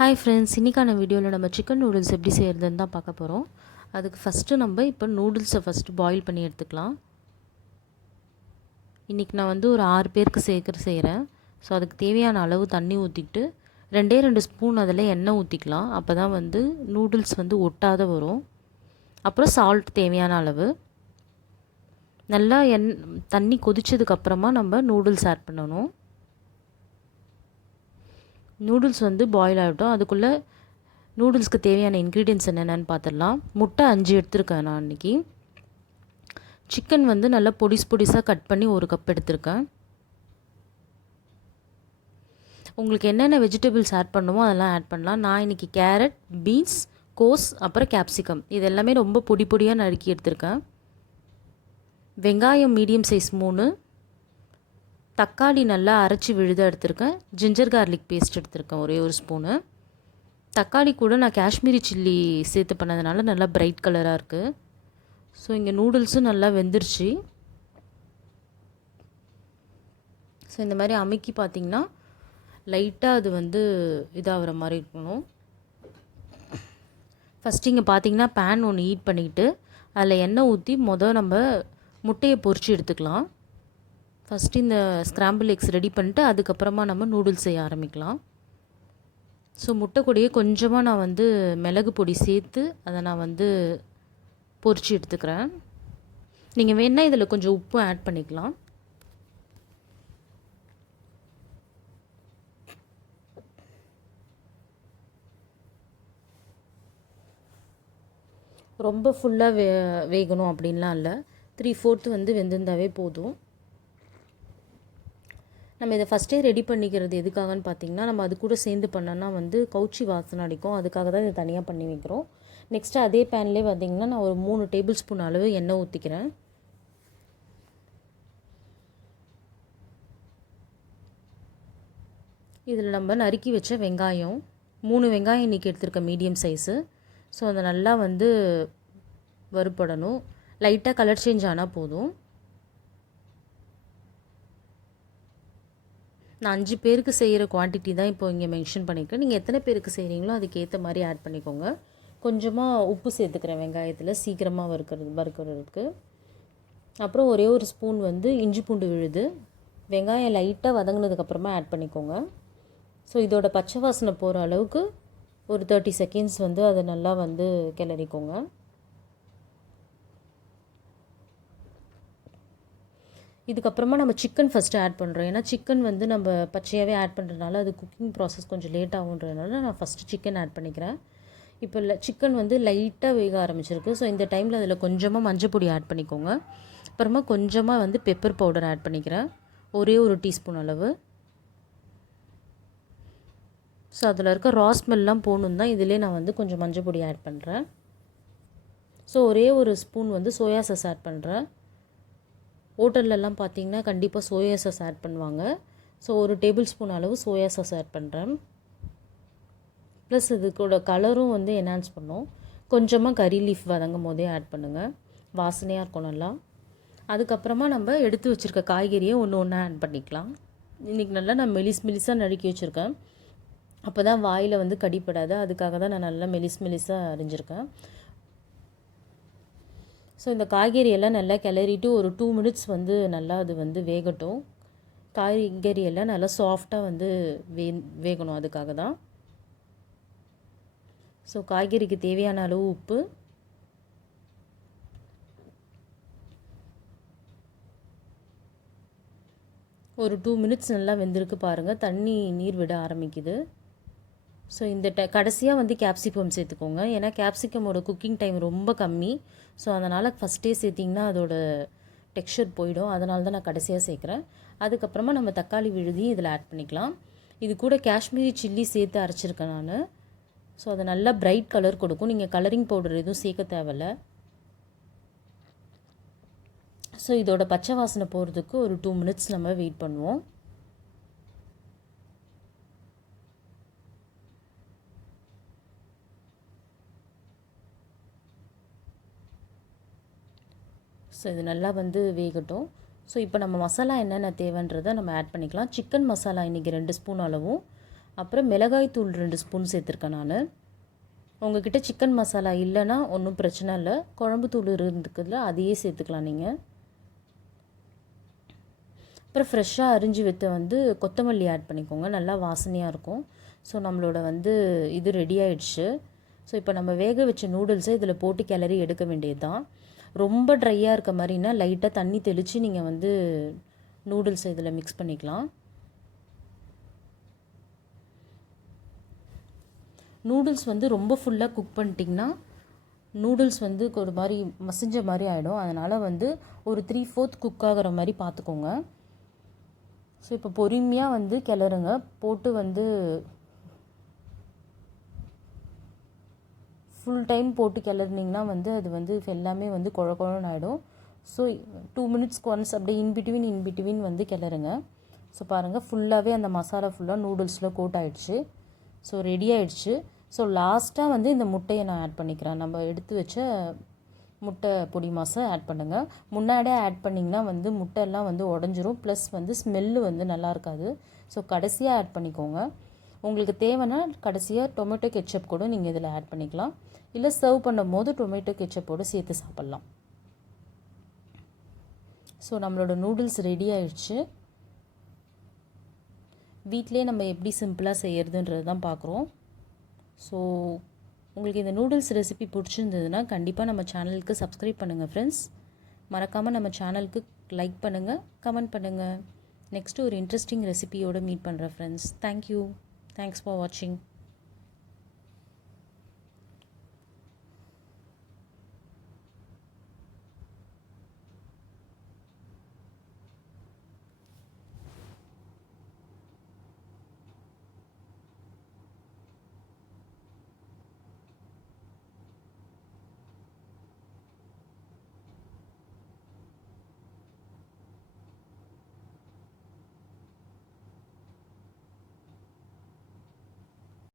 Hi friends, இன்றைக்கான வீடியோவில் நம்ம சிக்கன் நூடுல்ஸ் எப்படி செய்கிறதுன்னு தான் பார்க்க போகிறோம். அதுக்கு ஃபஸ்ட்டு நம்ம இப்போ நூடுல்ஸை ஃபஸ்ட்டு பாயில் பண்ணி எடுத்துக்கலாம். இன்றைக்கி நான் வந்து ஒரு 6 பேருக்கு செய்கிறேன். ஸோ அதுக்கு தேவையான அளவு தண்ணி ஊற்றிக்கிட்டு 2 ஸ்பூன் அதில் எண்ணெய் ஊற்றிக்கலாம். அப்போ தான் வந்து நூடுல்ஸ் வந்து ஒட்டாத வரும். அப்புறம் சால்ட் தேவையான அளவு. நல்லா தண்ணி கொதிச்சதுக்கப்புறமா நம்ம நூடுல்ஸ் ஆட் பண்ணணும். நூடுல்ஸ் வந்து பாயில் ஆகட்டும். அதுக்குள்ளே நூடுல்ஸ்க்கு தேவையான இன்க்ரீடியன்ட்ஸ் என்னென்னு பார்த்துடலாம். முட்டை 5 எடுத்திருக்கேன் நான் இன்றைக்கி. சிக்கன் வந்து நல்லா பொடிசாக கட் பண்ணி 1 கப் எடுத்திருக்கேன். உங்களுக்கு என்னென்ன வெஜிடபிள்ஸ் ஆட் பண்ணுமோ அதெல்லாம் ஆட் பண்ணலாம். நான் இன்றைக்கி கேரட், பீன்ஸ், கோஸ், அப்புறம் கேப்சிகம் இது எல்லாமே ரொம்ப பொடியாக நறுக்கி எடுத்திருக்கேன். வெங்காயம் மீடியம் சைஸ் 3, தக்காளி நல்லா அரைச்சி விழுத எடுத்திருக்கேன். ஜிஞ்சர் கார்லிக் பேஸ்ட் எடுத்திருக்கேன் ஒரே 1 ஸ்பூனு. தக்காளி கூட நான் காஷ்மீரி சில்லி சேர்த்து பண்ணதுனால நல்லா பிரைட் கலராக இருக்குது. ஸோ இங்கே நூடுல்ஸும் நல்லா வெந்துருச்சு. ஸோ இந்த மாதிரி அமுக்கி பார்த்திங்கன்னா லைட்டாக அது வந்து இதாகிற மாதிரி இருக்கணும். ஃபஸ்ட்டு இங்கே பார்த்திங்கன்னா பேன் ஒன்று ஹீட் பண்ணிக்கிட்டு அதில் எண்ணெய் ஊற்றி நம்ம முட்டையை பொரித்து எடுத்துக்கலாம். ஃபஸ்ட்டு இந்த ஸ்க்ராம்பிள் எக்ஸ் ரெடி பண்ணிட்டு அதுக்கப்புறமா நம்ம நூடுல்ஸ் செய்ய ஆரம்பிக்கலாம். ஸோ முட்டை கூடயே கொஞ்சமாக நான் வந்து மிளகு பொடி சேர்த்து அதை நான் வந்து பொரித்து எடுத்துக்கிறேன். நீங்கள் வேணால் இதில் கொஞ்சம் உப்பு ஆட் பண்ணிக்கலாம். ரொம்ப ஃபுல்லாக வேகணும் அப்படின்லாம் இல்லை. 3/4 வந்து வெந்திருந்தாவே போதும். நம்ம இதை ஃபஸ்ட்டே ரெடி பண்ணிக்கிறது எதுக்காகன்னு பார்த்திங்கன்னா, நம்ம அது கூட சேர்ந்து பண்ணோன்னா வந்து கவுச்சி வாசனை அடிக்கும். அதுக்காக தான் இதை தனியாக பண்ணி வைக்கிறோம். நெக்ஸ்ட்டு அதே பேன்லேயே பார்த்திங்கன்னா நான் ஒரு 3 டேபிள் ஸ்பூன் அளவு எண்ணெய் ஊற்றிக்கிறேன். இதில் நம்ம நறுக்கி வச்ச வெங்காயம் 3 வெங்காயம் இன்றைக்கி எடுத்துருக்கேன் மீடியம் சைஸு. ஸோ அதை நல்லா வந்து வறுபடணும். லைட்டாக கலர் சேஞ்ச் ஆனால் போதும். நான் 5 பேருக்கு செய்கிற குவான்டிட்டி தான் இப்போ இங்கே மென்ஷன் பண்ணியிருக்கேன். நீங்கள் எத்தனை பேருக்கு செய்கிறீங்களோ அதுக்கேற்ற மாதிரி ஆட் பண்ணிக்கோங்க. கொஞ்சமாக உப்பு சேர்த்துக்கிறேன் வெங்காயத்தில் சீக்கிரமாக வறுக்கிறதுக்கு. அப்புறம் ஒரே 1 ஸ்பூன் வந்து இஞ்சி பூண்டு விழுது. வெங்காயம் லைட்டாக வதங்கினதுக்கப்புறமா ஆட் பண்ணிக்கோங்க. ஸோ இதோட பச்சை வாசனை போகிற அளவுக்கு ஒரு 30 செகண்ட்ஸ் வந்து அதை நல்லா வந்து கிளறிக்கோங்க. இதுக்கப்புறமா நம்ம சிக்கன் ஃபஸ்ட்டு ஆட் பண்ணுறோம். ஏன்னா சிக்கன் வந்து நம்ம பச்சையாகவே ஆட் பண்ணுறதுனால அது குக்கிங் ப்ராசஸ் கொஞ்சம் லேட் ஆகுன்றதுனால நான் ஃபஸ்ட்டு சிக்கன் ஆட் பண்ணிக்கிறேன். இப்போ சிக்கன் வந்து லைட்டாக வேக ஆரம்பிச்சிருக்கு. ஸோ இந்த டைமில் அதில் கொஞ்சமாக மஞ்சள் பொடி ஆட் பண்ணிக்கோங்க. அப்புறமா கொஞ்சமாக வந்து பெப்பர் பவுடர் ஆட் பண்ணிக்கிறேன், ஒரே 1 டீஸ்பூன் அளவு. ஸோ அதில் இருக்க ரா ஸ்மெல்லாம் போகணும் தான் இதிலே நான் வந்து கொஞ்சம் மஞ்சள் பொடி ஆட் பண்ணுறேன். ஸோ ஒரே 1 ஸ்பூன் வந்து சோயா சாஸ் ஆட் பண்ணுறேன். ஹோட்டல்லலாம் பார்த்திங்கன்னா கண்டிப்பாக சோயா சாஸ் ஆட் பண்ணுவாங்க. ஸோ 1 டேபிள் ஸ்பூன் அளவு சோயா சாஸ் ஆட் பண்ணுறேன். ப்ளஸ் இதுக்கூட கலரும் வந்து என்ஹான்ஸ் பண்ணும். கொஞ்சமாக கறி லீஃப் வதங்கும் போதே ஆட் பண்ணுங்கள், வாசனையாக இருக்கும் நல்லா. அதுக்கப்புறமா நம்ம எடுத்து வச்சுருக்க காய்கறியை ஒன்று ஆட் பண்ணிக்கலாம். இன்றைக்கி நல்லா நான் மெலிசாக நறுக்கி வச்சுருக்கேன். அப்போ தான் வாயில் வந்து கடிப்படாது. அதுக்காக தான் நான் நல்லா மெலிசாக அரிஞ்சிருக்கேன். ஸோ இந்த காய்கறியெல்லாம் நல்லா கிளறிட்டு ஒரு 2 மினிட்ஸ் வந்து நல்லா அது வந்து வேகட்டும். காய்கறியெல்லாம் நல்லா சாஃப்டாக வந்து வேகணும். அதுக்காக தான். ஸோ காய்கறிக்கு தேவையான அளவு உப்பு, ஒரு 2 மினிட்ஸ் நல்லா வெந்திருக்கு பாருங்கள். தண்ணி நீர் விட ஆரம்பிக்குது. ஸோ இந்த கடைசியாக வந்து கேப்சிகம் சேர்த்துக்கோங்க. ஏன்னா கேப்சிகமோட குக்கிங் டைம் ரொம்ப கம்மி. ஸோ அதனால் ஃபஸ்ட்டே சேர்த்திங்கன்னா அதோட டெக்ஸ்சர் போயிடும். அதனால தான் நான் கடைசியாக சேர்க்குறேன். அதுக்கப்புறமா நம்ம தக்காளி விழுதி இதில் ஆட் பண்ணிக்கலாம். இது கூட காஷ்மீரி சில்லி சேர்த்து அரைச்சிருக்கேன் நான். ஸோ அது நல்லா பிரைட் கலர் கொடுக்கும். நீங்கள் கலரிங் பவுடர் எதுவும் சேர்க்க தேவையில்ல. ஸோ இதோட பச்சை வாசனை போகிறதுக்கு ஒரு 2 மினிட்ஸ் நம்ம வெயிட் பண்ணுவோம். ஸோ இது நல்லா வந்து வேகட்டும். ஸோ இப்போ நம்ம மசாலா என்னென்ன தேவைன்றதை நம்ம ஆட் பண்ணிக்கலாம். சிக்கன் மசாலா இன்றைக்கி 2 ஸ்பூன் அளவும், அப்புறம் மிளகாய் தூள் 2 ஸ்பூன் சேர்த்துருக்கேன் நான். உங்ககிட்ட சிக்கன் மசாலா இல்லைன்னா ஒன்றும் பிரச்சனை இல்லை, குழம்பு தூள் இருந்துக்குதுல அதையே சேர்த்துக்கலாம் நீங்கள். அப்புறம் ஃப்ரெஷ்ஷாக அரிஞ்சு வைத்த வந்து கொத்தமல்லி ஆட் பண்ணிக்கோங்க, நல்லா வாசனையாக இருக்கும். ஸோ நம்மளோட வந்து இது ரெடி ஆயிடுச்சு. ஸோ இப்போ நம்ம வேக வச்ச நூடுல்ஸை இதில் போட்டு கிளறி எடுக்க வேண்டியது தான். ரொம்ப ட்ரையாக இருக்க மாதிரினா லைட்டாக தண்ணி தெளித்து நீங்கள் வந்து நூடுல்ஸை இதில் மிக்ஸ் பண்ணிக்கலாம். நூடுல்ஸ் வந்து ரொம்ப ஃபுல்லாக குக் பண்ணிட்டிங்கன்னா நூடுல்ஸ் வந்து ஒரு மாதிரி மசிஞ்ச மாதிரி ஆகிடும். அதனால் வந்து ஒரு 3/4 குக் ஆகிற மாதிரி பார்த்துக்கோங்க. ஸோ இப்போ பொறுமையாக வந்து கிளறுங்க, போட்டு வந்து ஃபுல் டைம் போட்டு கிளறினிங்கன்னா வந்து அது வந்து எல்லாமே வந்து குழ குழன்னு ஆகிடும். ஸோ 2 மினிட்ஸ்க்கு ஒன்ஸ் அப்படியே இன்பிட்வீன் வந்து கிளறுங்க. ஸோ பாருங்கள் ஃபுல்லாகவே அந்த மசாலா ஃபுல்லாக நூடுல்ஸில் கோட் ஆகிடுச்சு. ஸோ ரெடி ஆகிடுச்சு. ஸோ லாஸ்ட்டாக வந்து இந்த முட்டையை நான் ஆட் பண்ணிக்கிறேன். நம்ம எடுத்து வச்ச முட்டை பொடி மாசை ஆட் பண்ணுங்கள். முன்னாடியே ஆட் பண்ணிங்கன்னா வந்து முட்டையெல்லாம் வந்து உடஞ்சிரும், ப்ளஸ் வந்து ஸ்மெல்லு வந்து நல்லா இருக்காது. ஸோ கடைசியாக ஆட் பண்ணிக்கோங்க. உங்களுக்கு தேவைன்னா கடைசியாக டொமேட்டோ கெச்சப் கூட நீங்கள் இதில் ஆட் பண்ணிக்கலாம், இல்லை சர்வ் பண்ணும் போது டொமேட்டோ கெச்சப்போடு சேர்த்து சாப்பிட்லாம். ஸோ நம்மளோட நூடுல்ஸ் ரெடி ஆயிடுச்சு. வீட்டிலே நம்ம எப்படி சிம்பிளாக செய்கிறதுன்றது தான் பார்க்குறோம். ஸோ உங்களுக்கு இந்த நூடுல்ஸ் ரெசிபி பிடிச்சிருந்ததுன்னா கண்டிப்பாக நம்ம சேனலுக்கு சப்ஸ்கிரைப் பண்ணுங்கள் ஃப்ரெண்ட்ஸ். மறக்காமல் நம்ம சேனலுக்கு லைக் பண்ணுங்கள், கமெண்ட் பண்ணுங்கள். நெக்ஸ்ட்டு ஒரு இன்ட்ரெஸ்டிங் ரெசிபியோடு மீட் பண்ணுறேன் ஃப்ரெண்ட்ஸ். தேங்க்யூ. தேங்க்ஸ் ஃபார் வாட்சிங்.